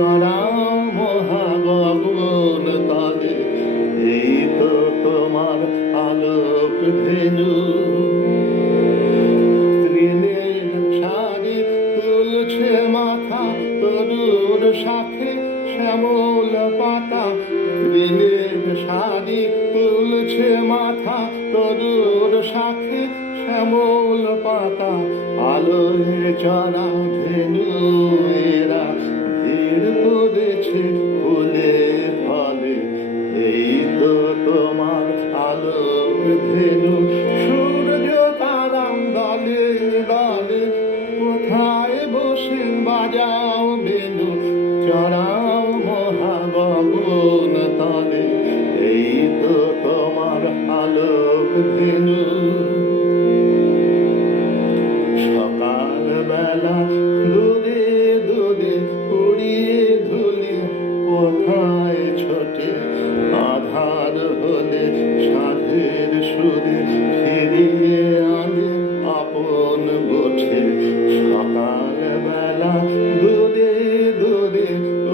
চড়াও মহাগগন তলে, এই তো তোমার আলোক ধেনু। তৃণের শাড়ি তুলছে মাথা, তরুর সাথে শ্যামল পাতা। তৃণের শাড়ি তুলছে মাথা, তরুর সাথে শ্যামল পাতা। আলোয় চড়া ধেনু এরা ভিড় করেছে ফুলে ফলে, এই তো তোমার আলোক ধেনু। সূর্য তারা দলে দলে, কোথায় বসে বাজাও বেনু। চড়াও মহাগগন তলে, এই তো তোমার আলোক ধেনু। সকালবেলা দূরে দূরে উড়িয়ে ধুলি, কোথায় ছোটে আধার হলে সাধের সুরে ফিরিয়ে আনে আপন গোঠে। সকালবেলা দূরে দূরে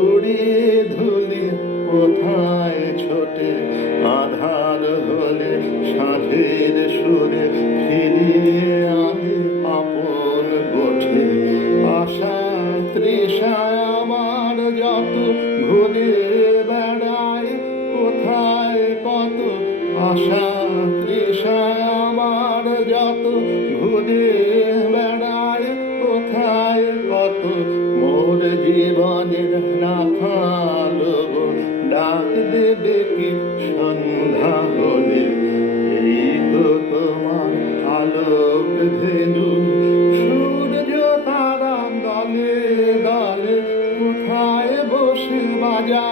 উড়িয়ে ধুলি, কোথায় ছোটে আধার হলে সাধের সুরে ফিরিয়ে আনে আপন গোঠে। আশা তৃষায় আমার যত ঘুরে বেড়ায়, কোথায় কত আশা তৃষায় আমার যত ঘুরে বেড়ায়, কোথায় কত। মোর জীবনের রাখাল গো, ডাক দেবে কি সন্ধ্যা হলে, এই তো তোমার আলোক ধেনু। সূর্য তারা দলে দলে, কোথায় বসে বাজা